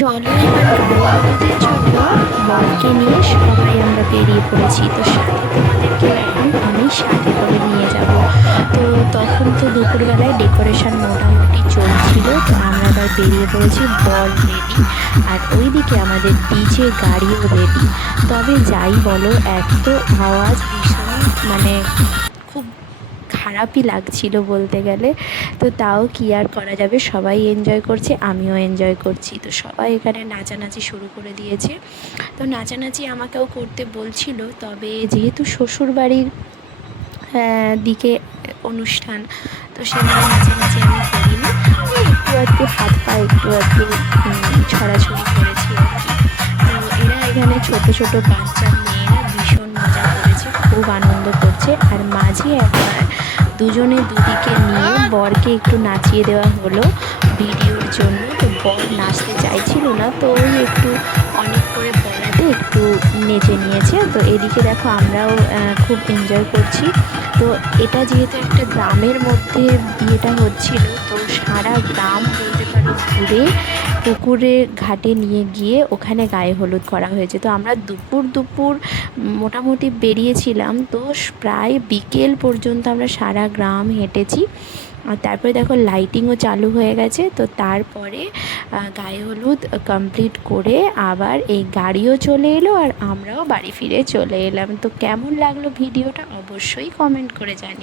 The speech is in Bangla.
জলে এবার গায়ে হলুদের জন্য বরকে নিয়ে সবাই আমরা বেরিয়ে পড়েছি। তো সাথে তোমাদেরকে এখন আমি সাথে করে নিয়ে যাব। তো তখন তো দুপুরবেলায় ডেকোরেশন মোটামুটি চলছিল, তো আমরা এবার বেরিয়ে পড়েছি, বর রেডি আর ওইদিকে আমাদের ডিজে গাড়িও রেডি। তবে যাই বলো, এত আওয়াজ ভীষণ মানে খুব খারাপই লাগছিল বলতে গেলে। তো তাও কি আর করা যাবে, সবাই এনজয় করছে, আমিও এনজয় করছি। তো সবাই এখানে নাচানাচি শুরু করে দিয়েছে। তো নাচানাচি আমাকেও করতে বলছিল, তবে যেহেতু শ্বশুরবাড়ির দিকে অনুষ্ঠান, তো সেখানে নাচানাচি আমি করিনি। ওই একটু আধটু হাত পা একটু আধটু ছড়াছড়ি করেছি আর কি। তো এরা এখানে ছোট ছোট বাচ্চা মেয়েরা ভীষণ মজা করেছে, খুব আনন্দ করছে। আর মাঝে একবার দুজনে দুদিকে নিয়ে বরকে একটু নাচিয়ে দেওয়া হলো ভিডিওর জন্য। তো বর নাচতে চাইছিল না, তো ওই একটু অনেক করে বলাতে একটু নেচে নিয়েছে। তো এদিকে দেখো আমরাও খুব এনজয় করছি। তো এটা যেহেতু একটা গ্রামের মধ্যে বিয়েটা হচ্ছিল, তো সারা গ্রাম বলতে পারো ঘুরে পুকুরে ঘাটে নিয়ে গিয়ে ওখানে গায়ে হলুদ করা হয়েছে। তো আমরা দুপুর দুপুর মোটামুটি বেরিয়েছিলাম, তো প্রায় বিকেল পর্যন্ত আমরা সারা গ্রাম হেঁটেছি। আর তারপরে দেখো লাইটিংও চালু হয়ে গেছে। তো তারপরে গায়ে হলুদ কমপ্লিট করে আবার এই গাড়িও চলে এলো আর আমরাও বাড়ি ফিরে চলে এলাম। তো কেমন লাগলো ভিডিওটা অবশ্যই কমেন্ট করে জানিও।